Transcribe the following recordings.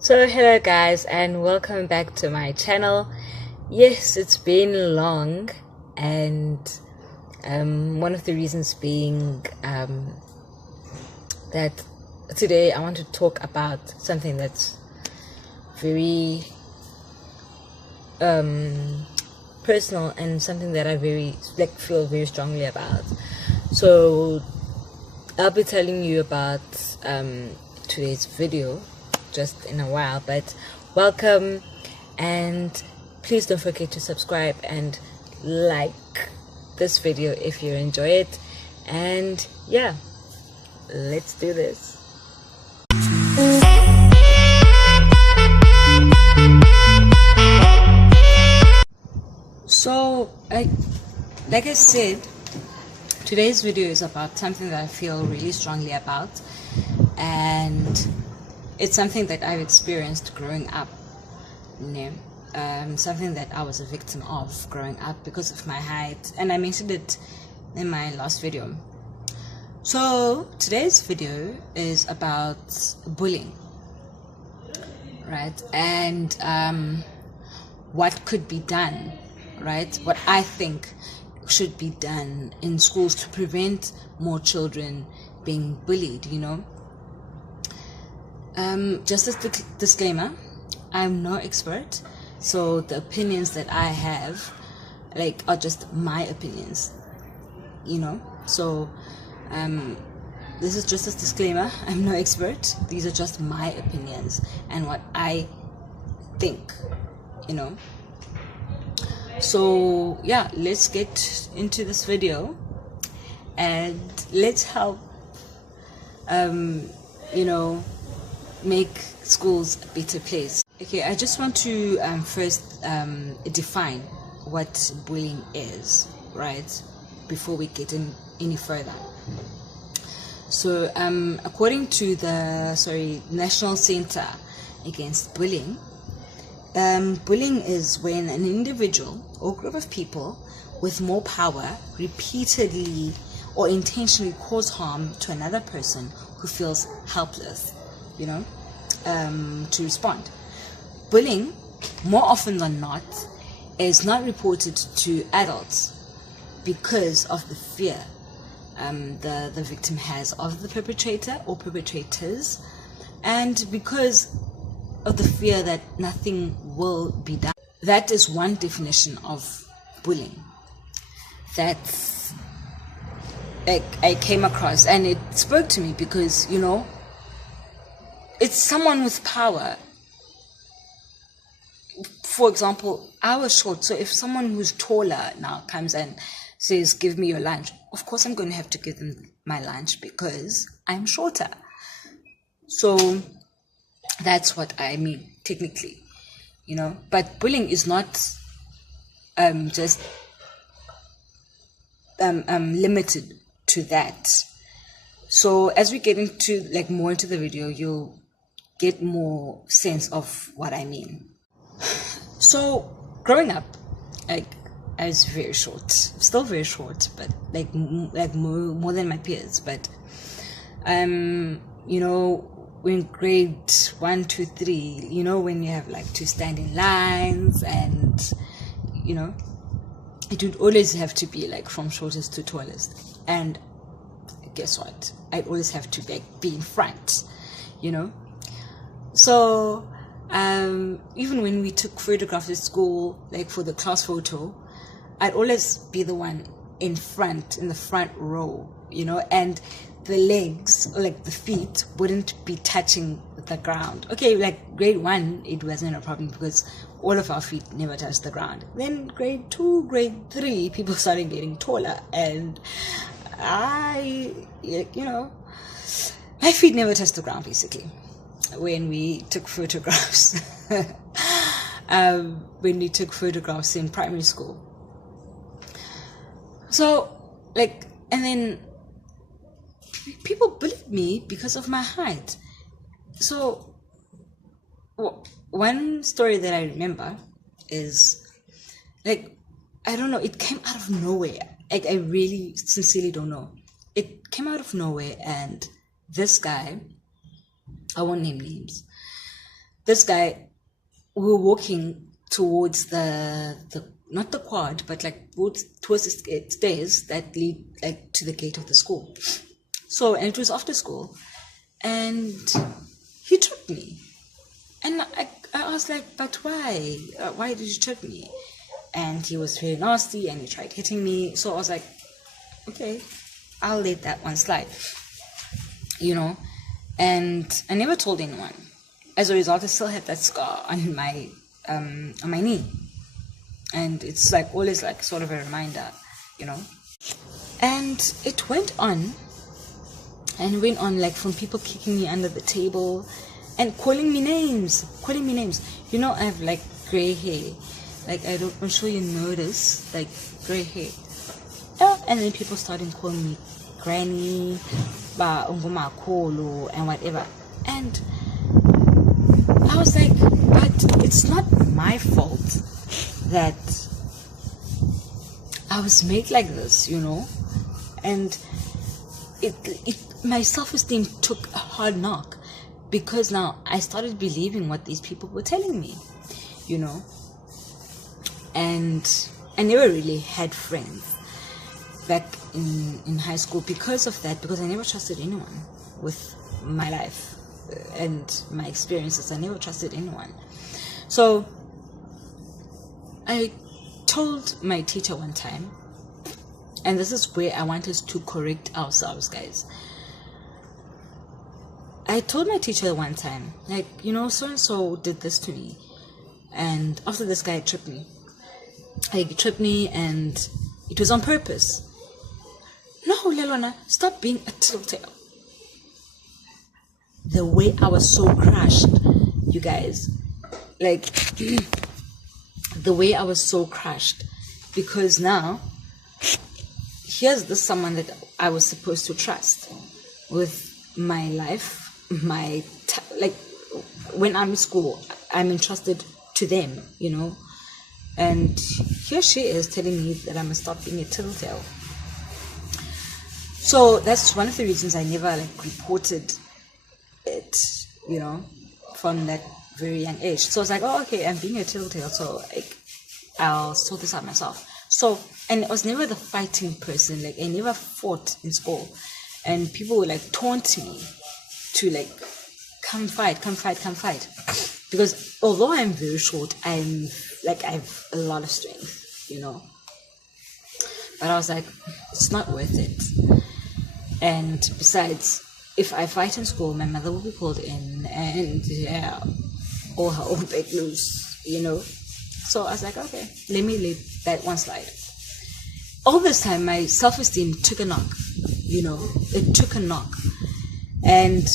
So hello guys, and welcome back to my channel. Yes, it's been long, and one of the reasons being that today I want to talk about something that's very personal and something that I feel very strongly about. So I'll be telling you about today's video just in a while, but welcome, and please don't forget to subscribe and like this video if you enjoy it. And yeah, let's do this. So like I said, today's video is about something that I feel really strongly about, and it's something that I've experienced growing up, something that I was a victim of growing up because of my height, and I mentioned it in my last video. So today's video is about bullying, right? And what could be done, right? What I think should be done in schools to prevent more children being bullied, just a disclaimer, I'm no expert, so the opinions that I have are just my opinions, so this is just a disclaimer. I'm no expert. These are just my opinions and what I think, so yeah, let's get into this video and let's help make schools a better place. Okay, I just want to first define what bullying is, right, before we get in any further. So according to the National Center Against Bullying, bullying is when an individual or group of people with more power repeatedly or intentionally cause harm to another person who feels helpless, to respond. Bullying, more often than not, is not reported to adults because of the fear the victim has of the perpetrator or perpetrators, and because of the fear that nothing will be done. That is one definition of bullying that I came across, and it spoke to me because it's someone with power. For example, I was short, so if someone who's taller now comes and says, give me your lunch, of course I'm going to have to give them my lunch because I'm shorter. So that's what I mean, technically, but bullying is not just limited to that. So as we get into more into the video, you'll get more sense of what I mean. So growing up, I was very short, still very short, but more than my peers. But in grade 1, 2, 3, when you have to stand in lines, and it would always have to be from shortest to tallest, and guess what, I'd always have to be in front, so even when we took photographs at school, for the class photo, I'd always be the one in the front row, and the legs, or the feet, wouldn't be touching the ground. Okay, grade 1, it wasn't a problem because all of our feet never touched the ground. Then grade 2, grade 3, people started getting taller, and my feet never touched the ground basically when we took photographs. When we took photographs in primary school. So and then people bullied me because of my height. So one story that I remember is I don't know, it came out of nowhere. I really sincerely don't know. It came out of nowhere, and this guy, I won't name names, this guy, we were walking towards the not the quad, but like towards the stairs that lead like to the gate of the school. So, and it was after school, and he tripped me, and I was like, but why? Why did you trip me? And he was very nasty, and he tried hitting me. So I was like, okay, I'll let that one slide, And I never told anyone. As a result, I still have that scar on my knee, and it's like always like sort of a reminder, And it went on like from people kicking me under the table and calling me names. I have like gray hair. Like I'm sure you notice, like gray hair. And then people started calling me granny, and whatever. And I was like, but it's not my fault that I was made like this, And my self-esteem took a hard knock, because now I started believing what these people were telling me, And I never really had friends back in high school because of that, because I never trusted anyone with my life and my experiences. I never trusted anyone. So I told my teacher one time, and this is where I want us to correct ourselves, guys. I told my teacher one time, like, so-and-so did this to me. And after this guy tripped me. He tripped me, and it was on purpose. No, Lelona, stop being a tattletale. The way I was so crushed, you guys. Like, the way I was so crushed. Because now, here's this someone that I was supposed to trust with my life, like, when I'm in school, I'm entrusted to them, And here she is telling me that I must stop being a tattletale. So that's one of the reasons I never reported it, from that very young age. So I was like, oh, okay, I'm being a tattletale, so I'll sort this out myself. So, and I was never the fighting person. Like, I never fought in school, and people would taunt me to come fight, because although I'm very short, I have a lot of strength, But I was like, it's not worth it. And besides, if I fight in school, my mother will be called in, and all her own big loose, So I was like, okay, let me let that one slide. All this time, my self-esteem took a knock, It took a knock. And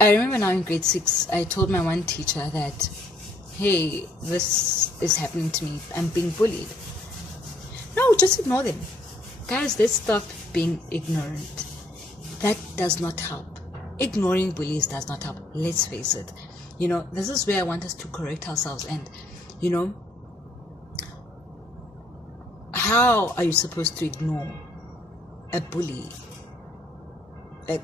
I remember now in grade 6, I told my one teacher that, hey, this is happening to me. I'm being bullied. No, just ignore them. Guys, let's stop being ignorant. That does not help. Ignoring bullies does not help. Let's face it. This is where I want us to correct ourselves. And, how are you supposed to ignore a bully? Like,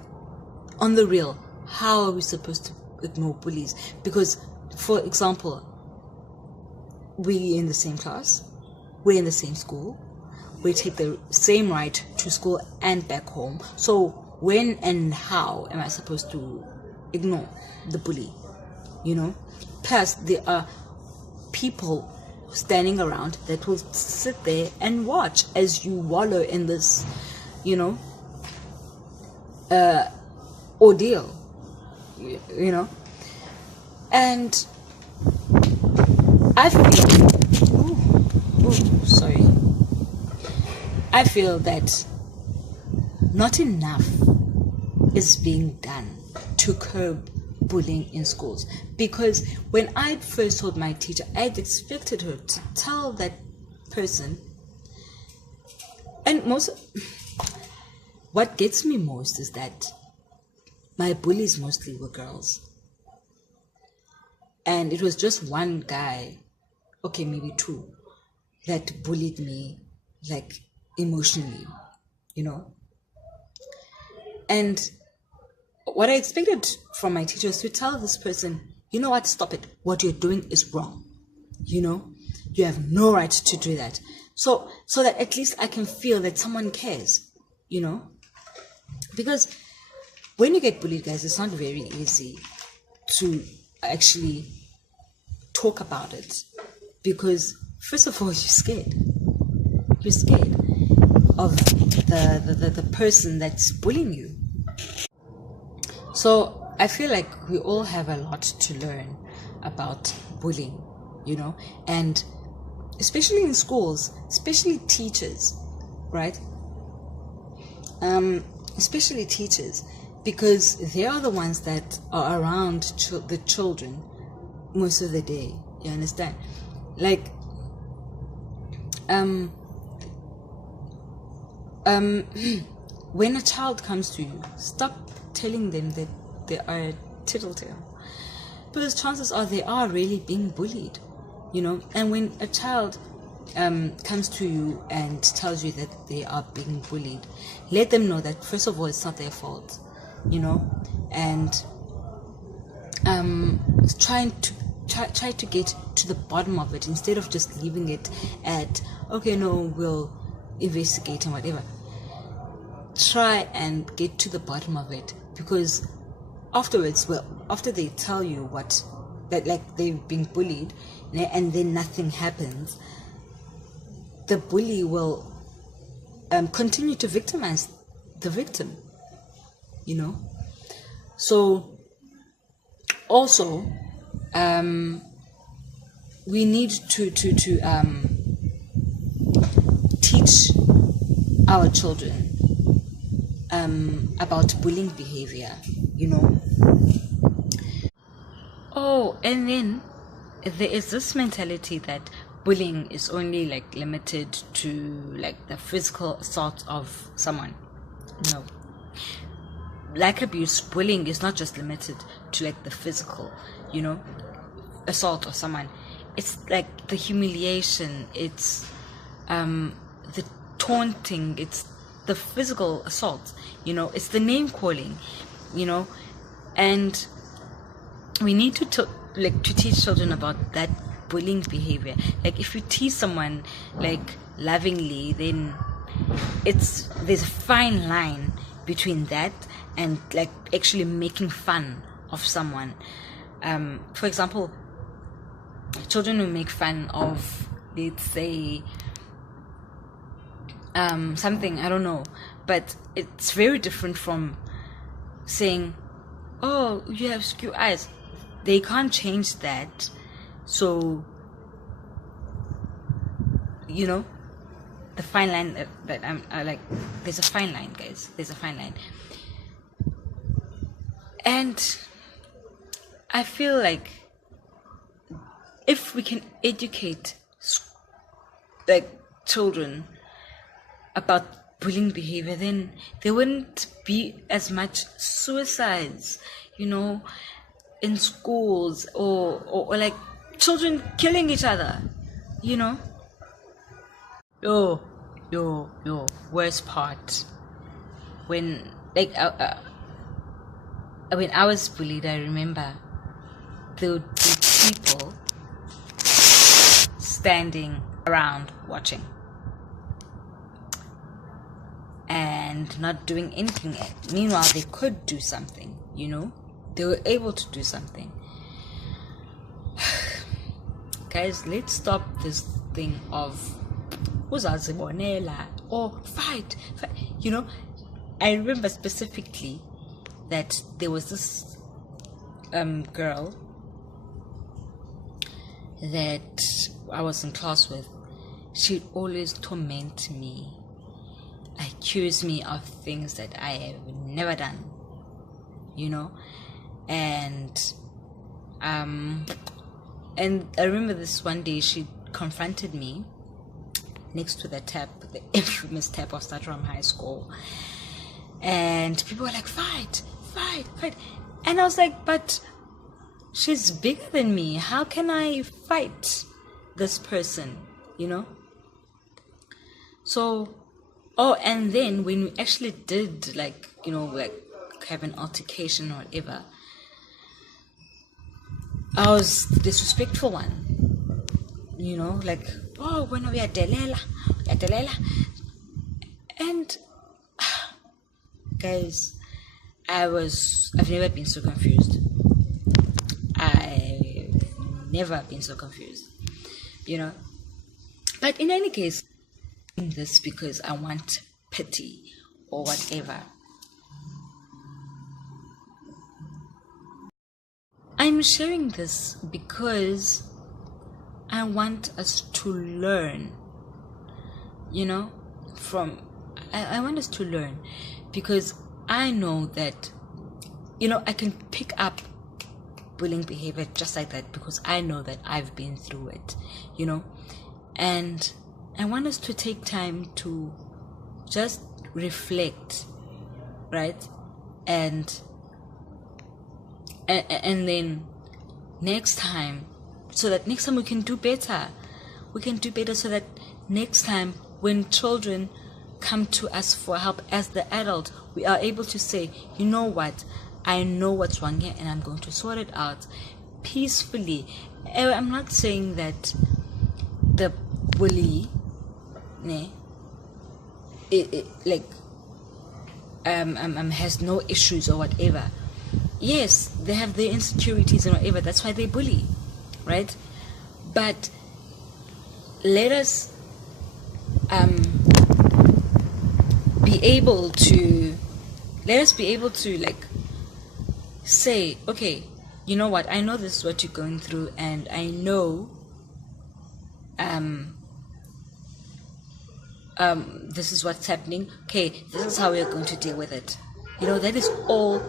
on the real, how are we supposed to ignore bullies? Because, for example, we're in the same class, we're in the same school, we take the same ride to school and back home. So when and how am I supposed to ignore the bully? Plus there are people standing around that will sit there and watch as you wallow in this, ordeal, and I feel that not enough is being done to curb bullying in schools. Because when I first told my teacher, I'd expected her to tell that person, and what gets me most is that my bullies mostly were girls. And it was just one guy, okay, maybe two, that bullied me, emotionally, And what I expected from my teachers to tell this person, you know what, stop it. What you're doing is wrong. You have no right to do that. So that at least I can feel that someone cares, because when you get bullied, guys, it's not very easy to actually talk about it, because first of all, you're scared of the person that's bullying you. So I feel like we all have a lot to learn about bullying, and especially in schools, especially teachers, right? Especially teachers, because they are the ones that are around the children most of the day. You understand? Like, when a child comes to you, stop telling them that they are a tattletale, because chances are they are really being bullied, and when a child comes to you and tells you that they are being bullied, let them know that first of all, it's not their fault, and try to get to the bottom of it, instead of just leaving it at, okay, no, we'll investigate and whatever. Try and get to the bottom of it, because afterwards, after they tell you that like they've been bullied, and then nothing happens, the bully will continue to victimize the victim, So also, we need to teach our children about bullying behavior, Oh, and then there is this mentality that bullying is only like limited to like the physical assault of someone. No. Like abuse, bullying is not just limited to like the physical, assault of someone. It's like the humiliation, it's the taunting, it's the physical assault, it's the name calling, and we need to teach children about that bullying behavior. Like, if you tease someone like lovingly, then there's a fine line between that and like actually making fun of someone. For example, children who make fun of, let's say, something, I don't know, but it's very different from saying, oh, you have skew eyes. They can't change that. So, the fine line that I like, there's a fine line, guys. There's a fine line. And I feel like if we can educate like children about bullying behavior, then there wouldn't be as much suicides, in schools, or like children killing each other, Yo, worst part, when like when I was bullied, I remember there would be people standing around watching and not doing anything. Meanwhile, they could do something, they were able to do something. Guys, let's stop this thing of or fight. I remember specifically that there was this girl that I was in class with. She'd always torment me, accuse me of things that I have never done, and I remember this one day she confronted me next to the tap, the infamous tap of Statram High School, and people were like, fight. And I was like, but she's bigger than me, how can I fight this person, So, and then when we actually did like have an altercation or whatever, I was the disrespectful one, you know, like, oh, when we are Lelo, and guys, I've never been so confused. I've never been so confused, you know. But in any case, in this because I want pity or whatever. I'm sharing this because I want us to learn, you know, I want us to learn, because I know that, you know, I can pick up bullying behavior just like that because I know that I've been through it, you know. And I want us to take time to just reflect, right? And then next time, so that next time we can do better. We can do better so that next time when children come to us for help as the adult, we are able to say, you know what, I know what's wrong here and I'm going to sort it out peacefully. I'm not saying that the bully has no issues or whatever. Yes, they have their insecurities and whatever, that's why they bully, right? But let us be able to like say, okay, you know what, I know this is what you're going through, and I know this is what's happening. Okay, this is how we're going to deal with it. You know, that is all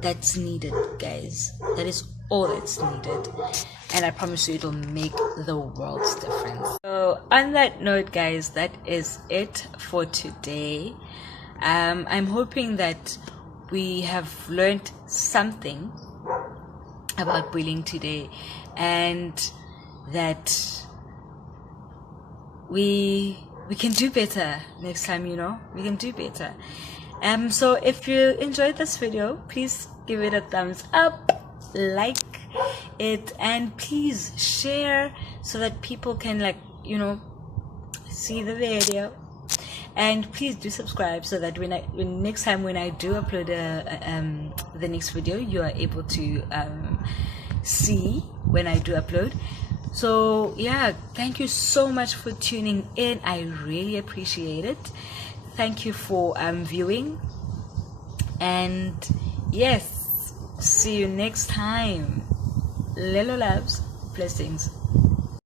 that's needed, guys. That is all that's needed, and I promise you it'll make the world's difference. So on that note, guys, that is it for today. I'm hoping that we have learned something about bullying today, and that we can do better next time, you know. We can do better. So if you enjoyed this video, please give it a thumbs up, like it, and please share so that people can, like, you know, see the video. And please do subscribe so that when next time when I do upload the next video, you are able to see when I do upload. So yeah, thank you so much for tuning in. I really appreciate it. Thank you for viewing, and yes, see you next time. Lelo loves, blessings.